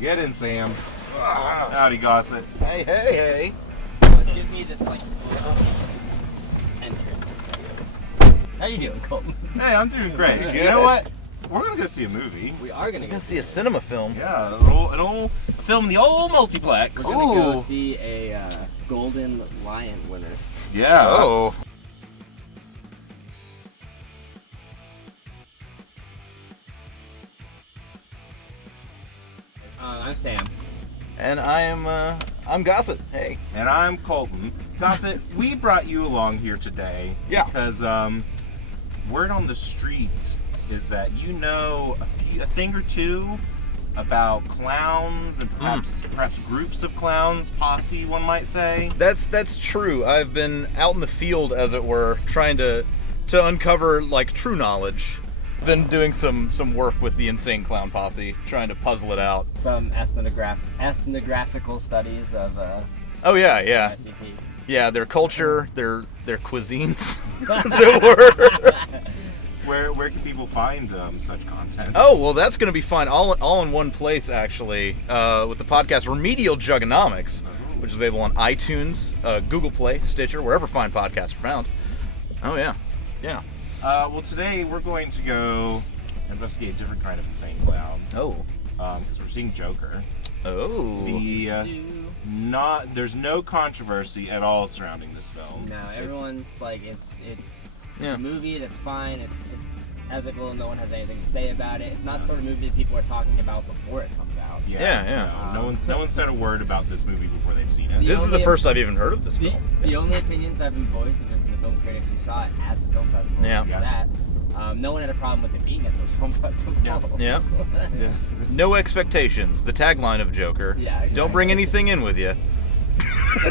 Get in, Sam. Howdy, Gossett. Hey, hey, hey. Let's give me this, like, entrance. How you doing, Colton? Hey, I'm doing great. You know what? We're gonna go see a movie. We are gonna Go see a cinema film. Yeah, an old film in the old multiplex. We're gonna go see a Golden Lion winner. Yeah. Oh. I'm Sam. And I'm Gossett. Hey. And I'm Colton. Gossett, we brought you along here today. Yeah. Because word on the street is that you know a thing or two about clowns and perhaps groups of clowns, posse, one might say. That's true. I've been out in the field, as it were, trying to uncover like true knowledge. Been doing some work with the Insane Clown Posse, trying to puzzle it out. Some ethnographical studies of Oh yeah. ICP. Yeah, their culture, their cuisines, as it were. Where can people find such content? Oh, well, that's going to be fun. All in one place, actually, with the podcast Remedial Jugonomics, which is available on iTunes, Google Play, Stitcher, wherever fine podcasts are found. Oh, yeah. Yeah. Well, today we're going to go investigate a different kind of insane clown. Oh. Because we're seeing Joker. Oh. There's no controversy at all surrounding this film. No, everyone's like, it's Yeah. a movie that's fine. It's ethical. No one has anything to say about it. It's not the sort of movie that people are talking about before it comes out. Yeah. No one said a word about this movie before they've seen it. This is the first I've even heard of this film. The only opinions that have been voiced have been from the film critics who saw it at the film festival. Yeah. That. No one had a problem with it being at those film festivals. Yeah. No expectations. The tagline of Joker. Yeah, exactly. Don't bring anything in with you.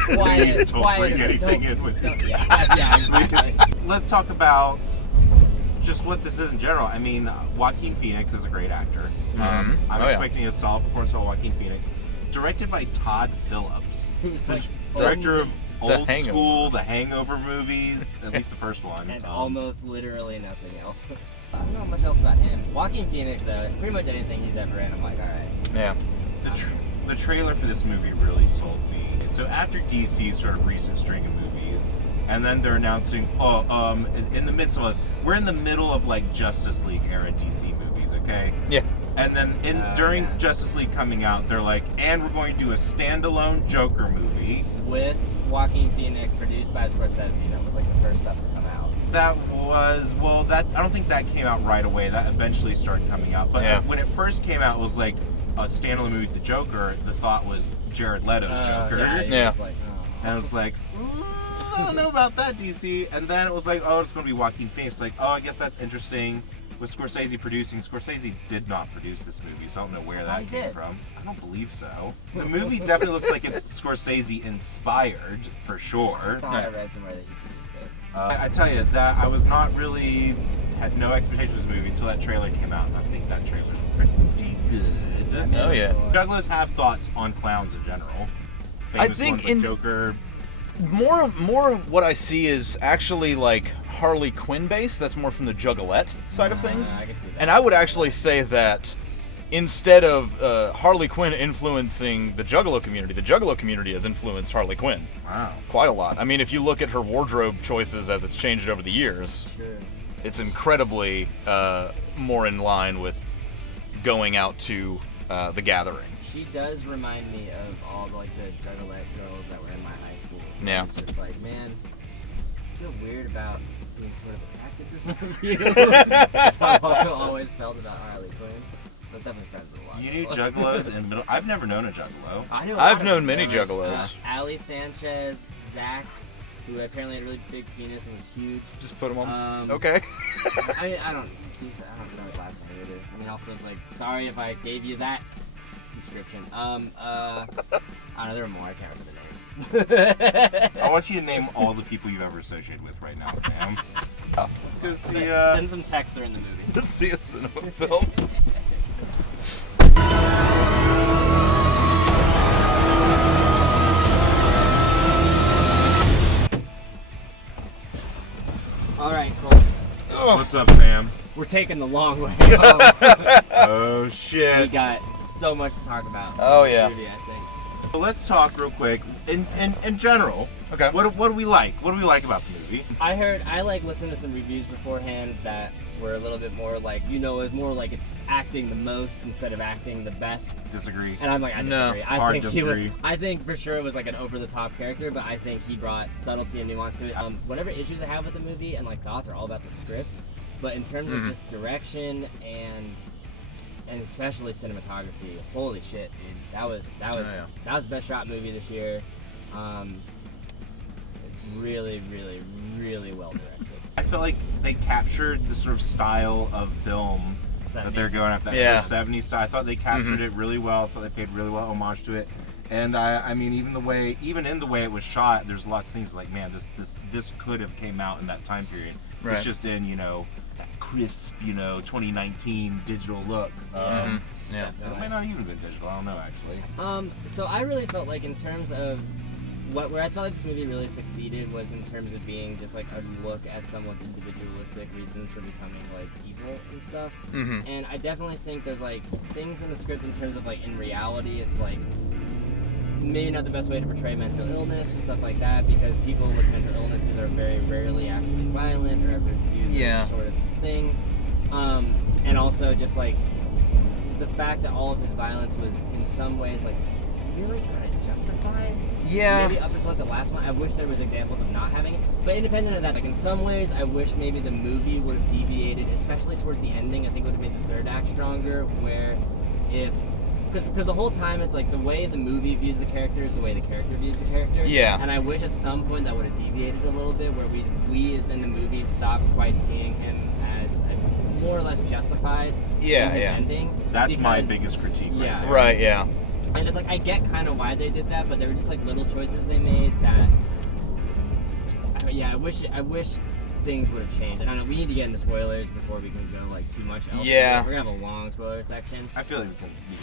Please don't bring anything in with you. Yeah, exactly. Let's talk about just what this is in general. I mean, Joaquin Phoenix is a great actor. I'm expecting a solid performance from Joaquin Phoenix. It's directed by Todd Phillips, Who's like director of The old Hangover. school, the Hangover movies, at least the first one. and almost literally nothing else. I don't know much else about him. Joaquin Phoenix, though, pretty much anything he's ever in, I'm like, alright. Yeah. The trailer for this movie really sold me. So after DC started a recent string of movies, and then they're announcing, in the midst of us, we're in the middle of like Justice League era DC movies, okay? Yeah. And then during Justice League coming out, they're like, and we're going to do a standalone Joker movie. With Joaquin Phoenix, produced by Scorsese, that was like the first stuff to come out. I don't think that came out right away. That eventually started coming out. But when it first came out, it was like a standalone movie with the Joker. The thought was Jared Leto's Joker. Yeah. Like, And I was like, I don't know about that, DC. And then it was like, it's going to be Joaquin Phoenix. Like, I guess that's interesting. With Scorsese producing, Scorsese did not produce this movie, so I don't know where that came from. I don't believe so. The movie definitely looks like it's Scorsese inspired, for sure. I thought I read somewhere that he produced it. I tell you, that I was not really, had no expectations of this movie until that trailer came out, and I think that trailer's pretty good. Oh, yeah. Juggalos have thoughts on clowns in general. Famous think ones like Joker. More of what I see is actually like Harley Quinn based. That's more from the Juggalette side of things. I can see that. And I would actually say that instead of Harley Quinn influencing the Juggalo community has influenced Harley Quinn. Wow. Quite a lot. I mean, if you look at her wardrobe choices as it's changed over the years, True. it's incredibly more in line with going out to the gathering. She does remind me of all like the Juggalette girls that were in my high school. Yeah. It's just like, man, I feel weird about being sort of attracted to some of you. So I've also always felt about Harley Quinn. I'm definitely friends with a lot. You knew Juggalos in middle. I've never known a Juggalo. I've known many Juggalos. Ali Sanchez, Zach, who apparently had a really big penis and was huge. Just put them on. Okay. I don't know his last name either. I mean, also, like, sorry if I gave you that description. I don't know, there are more. I can't remember the names. I want you to name all the people you've ever associated with right now, Sam. Let's go see. Send some text during the movie. Let's see a cinema film. All right, cool. What's up, Sam? We're taking the long way. Oh shit! We got so much to talk about. Oh, in this yeah. movie, I think. So let's talk real quick. In general, Okay. what do we like? What do we like about the movie? I listened to some reviews beforehand that were a little bit more like, it was more like it's acting the most instead of acting the best. Disagree. And I'm like, I disagree. Hard disagree. I think for sure it was like an over-the-top character, but I think he brought subtlety and nuance to it. Whatever issues I have with the movie and like thoughts are all about the script, but in terms of just direction and especially cinematography, holy shit, dude, that was the best shot movie this year. Really, really, really well directed. I feel like they captured the sort of style of film that they're going after, that sort of 70s style. I thought they captured it really well. I thought they paid really well homage to it. And I mean, even in the way it was shot, there's lots of things like, man, this could have came out in that time period. Right. It's just in, that crisp, 2019 digital look. Yeah. It might not even been digital. I don't know, actually. So I really felt like in terms of where I felt like this movie really succeeded was in terms of being just like a look at someone's individualistic reasons for becoming like evil and stuff. And I definitely think there's like things in the script in terms of like in reality it's like maybe not the best way to portray mental illness and stuff like that, because people with mental illnesses are very rarely actually violent or ever do those sort of things. And also just like the fact that all of his violence was in some ways like really kind of justified. Yeah. Maybe up until like the last one, I wish there was examples of not having it. But independent of that, like in some ways, I wish maybe the movie would have deviated, especially towards the ending. I think it would have made the third act stronger. Where because the whole time it's like the way the movie views the character is the way the character views the character. Yeah. And I wish at some point that would have deviated a little bit, where we in the movie stopped quite seeing him as more or less justified in his ending. That's my biggest critique. Yeah. Right. Yeah. And it's like I get kind of why they did that, but there were just like little choices they made that. I wish things would have changed. And I don't know, we need to get into spoilers before we can go like too much else. Yeah. We're gonna have a long spoiler section. I feel like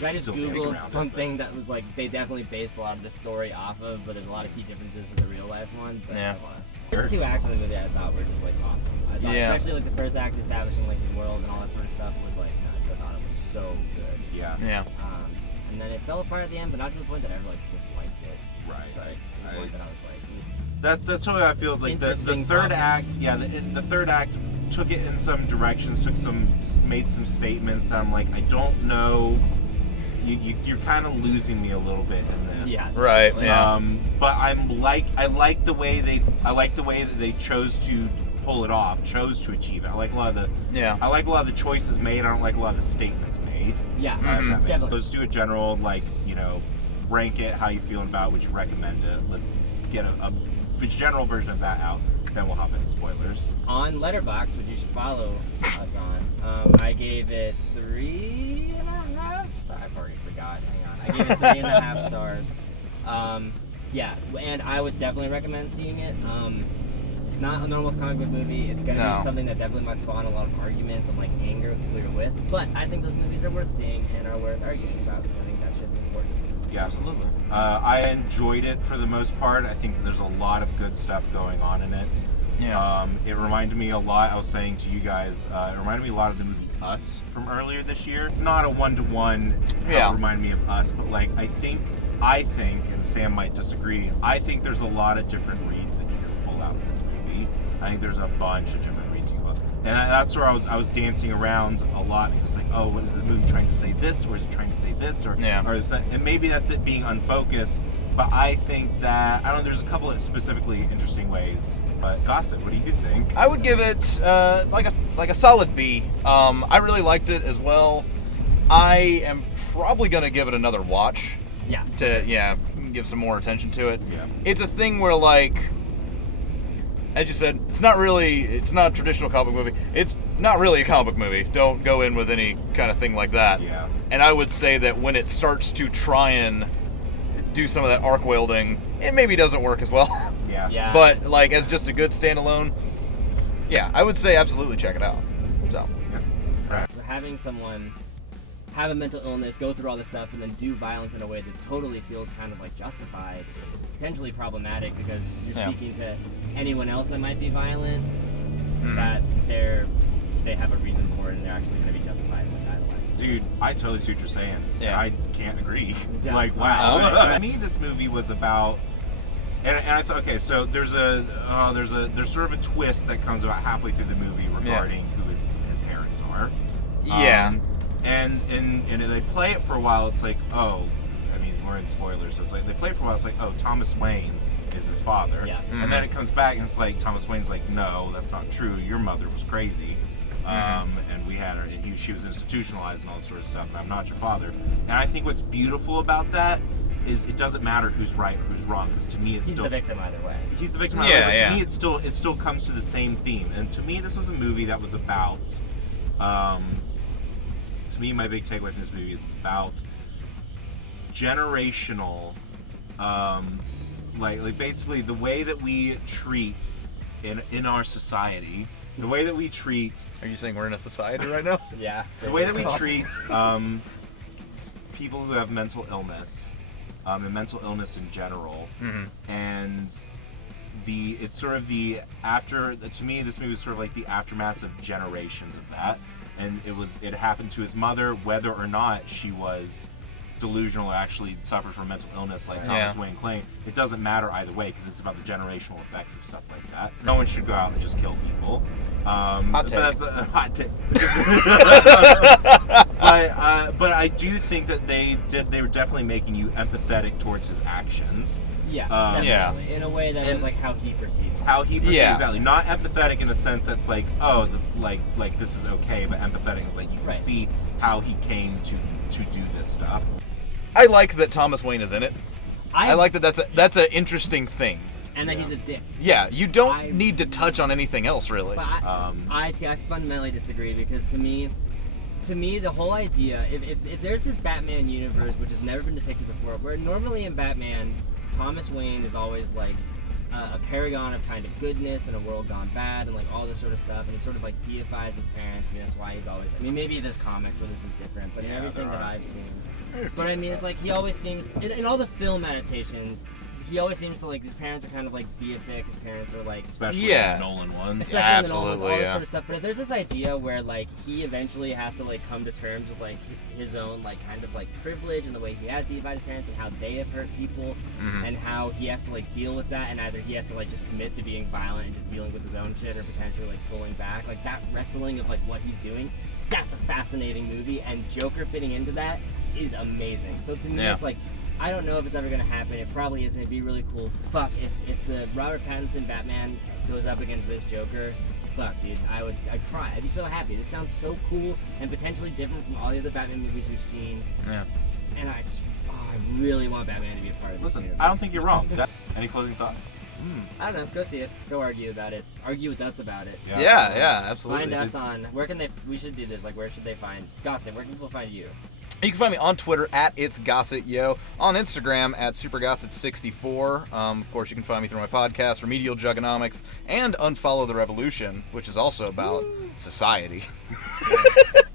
I just googled something that was like they definitely based a lot of the story off of, but there's a lot of key differences to the real life one. But there's two acts in the movie I thought were just like awesome. I thought especially like the first act establishing like his world and all that sort of stuff was like nuts. I thought it was so good. Yeah. And then it fell apart at the end, but not to the point that I ever like disliked it. Right. Like to the point that I was like, That's totally how it feels. Like the third act, the third act took it in some directions, made some statements that I'm like, I don't know. You're kind of losing me a little bit in this. Yeah. Right. But I like the way that they chose to pull it off, chose to achieve it. I like a lot of the choices made. I don't like a lot of the statements made. Yeah. So let's do a general rank it, how you feeling about it, would you recommend it? Let's get a general version of that out, then we'll hop into spoilers. On Letterboxd, which you should follow us on, I gave it 3.5 stars. I've already forgot. Hang on. I gave it 3.5 stars. And I would definitely recommend seeing it. It's not a normal comic book movie. It's going to be something that definitely might spawn a lot of arguments and anger to clear with. But I think those movies are worth seeing and are worth arguing about. I think that shit's important. Yeah, absolutely. I enjoyed it for the most part. I think there's a lot of good stuff going on in it. Yeah. It reminded me a lot, I was saying to you guys, it reminded me a lot of the movie Us from earlier this year. It's not a one-to-one how it reminded me of Us, but I think, and Sam might disagree, I think there's a lot of different reads that you can pull out of this movie. I think there's a bunch of different reads you can pull out. And that's where I was dancing around a lot, because it's like, oh, what is the movie trying to say this, or is it trying to say this, or is that, and maybe that's it being unfocused. But I think that, I don't know, there's a couple of specifically interesting ways. But Gossett, what do you think? I would give it like a solid B. I really liked it as well. I am probably gonna give it another watch. Yeah. To give some more attention to it. Yeah. It's a thing where as you said, it's not a traditional comic book movie. It's not really a comic book movie. Don't go in with any kind of thing like that. Yeah. And I would say that when it starts to try and do some of that arc wielding, it maybe doesn't work as well. Yeah. But as just a good standalone, I would say absolutely check it out. So. Yeah. Right. So having someone have a mental illness, go through all this stuff, and then do violence in a way that totally feels kind of justified, it's potentially problematic, because you're speaking to anyone else that might be violent, that they have a reason for it and they're actually going to be justified in that idolized. dude, I totally see what you're saying. Yeah. I can't agree. Yeah. Like, wow. Oh, To me, this movie was about, and I thought, okay, so there's sort of a twist that comes about halfway through the movie regarding who his parents are. Yeah. And they play it for a while. It's like, oh, I mean, we're in spoilers. So it's like they play it for a while. It's like, oh, Thomas Wayne is his father. Yeah. And then it comes back and it's like Thomas Wayne's like, no, that's not true. Your mother was crazy. And we had her, and she was institutionalized and all this sort of stuff, and I'm not your father. And I think what's beautiful about that is it doesn't matter who's right or who's wrong, because to me it's He's still the victim either way. he's the victim. Yeah, but to me it still comes to the same theme. And to me, this was a movie that was about. To me, my big takeaway from this movie is it's about generational, like basically the way that we treat in our society. The way that we treat... Are you saying we're in a society right now? Yeah. The way that we treat people who have mental illness, and mental illness in general, and it's sort of the after... To me, this movie is sort of like the aftermath of generations of that. And it happened to his mother, whether or not she was delusional or actually suffered from mental illness like Thomas Wayne claimed. It doesn't matter either way, because it's about the generational effects of stuff like that. No one should go out and just kill people. Hot take. But that's a hot take. But I do think that they were definitely making you empathetic towards his actions. Yeah, definitely. In a way that is like how he perceives it. How he perceives it. Not empathetic in a sense that's like, oh, that's like this is okay, but empathetic is like you can see how he came to do this stuff. I like that Thomas Wayne is in it. I like that that's an interesting thing. And that he's a dick. Yeah, you don't need to touch on anything else, really. But I fundamentally disagree, because to me, the whole idea, if there's this Batman universe, which has never been depicted before, where normally in Batman, Thomas Wayne is always like a paragon of kind of goodness in a world gone bad and like all this sort of stuff, and he sort of like deifies his parents. I mean, that's why he's always, I mean, maybe this comic where this is different, but in everything that I've seen. But I mean, it's like he always seems, in all the film adaptations, he always seems to like, his parents are kind of like deific, his parents are like... Especially the Nolan ones. Absolutely, all this sort of stuff. But if there's this idea where like he eventually has to like come to terms with like his own like kind of like privilege and the way he has deified his parents and how they have hurt people, and how he has to like deal with that, and either he has to like just commit to being violent and just dealing with his own shit, or potentially like pulling back, like that wrestling of like what he's doing, that's a fascinating movie, and Joker fitting into that is amazing. So to me, it's like, I don't know if it's ever gonna happen. It probably isn't. It'd be really cool. Fuck, if the Robert Pattinson Batman goes up against this Joker, fuck, dude, I'd cry. I'd be so happy. This sounds so cool and potentially different from all the other Batman movies we've seen. Yeah. And I really want Batman to be a part of this. Listen, I don't think you're wrong. Any closing thoughts? I don't know. Go see it. Go argue about it. Argue with us about it. Yeah, absolutely. Find us on, where can they, we should do this, like where should they find, Gossett, where can people find you? You can find me on Twitter at It's Gossett Yo, on Instagram at SuperGossett64. Of course, you can find me through my podcast, Remedial Jugonomics, and Unfollow the Revolution, which is also about society.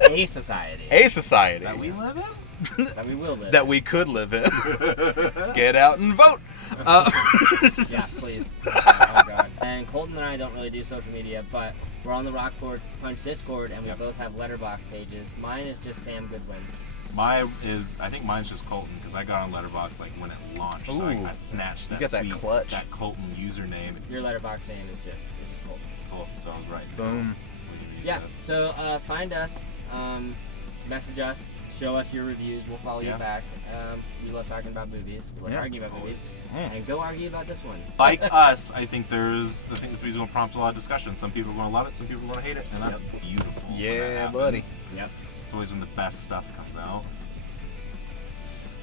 A society. A society. That we live in? That we will live in. That we could live in. Get out and vote. Yeah, please. Oh, God. And Colton and I don't really do social media, but we're on the RockPunch Discord, and we both have letterbox pages. Mine is just Sam Goodwin. I think mine's just Colton, because I got on Letterboxd like when it launched. So I snatched that that Colton username. Your Letterboxd name is just Colton. Cool, so I was right. Boom. Yeah, so find us, message us, show us your reviews. We'll follow you back. We love talking about movies. We love arguing about movies. And go argue about this one. Like us, I think this movie's going to prompt a lot of discussion. Some people are going to love it, some people are going to hate it, and that's beautiful. Yeah, buddy. Yep. It's always when the best stuff comes out.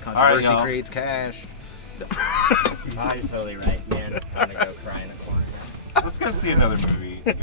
Controversy creates cash. Oh, you're totally right, man. I'm gonna go cry in a corner. Let's go see another movie. Let's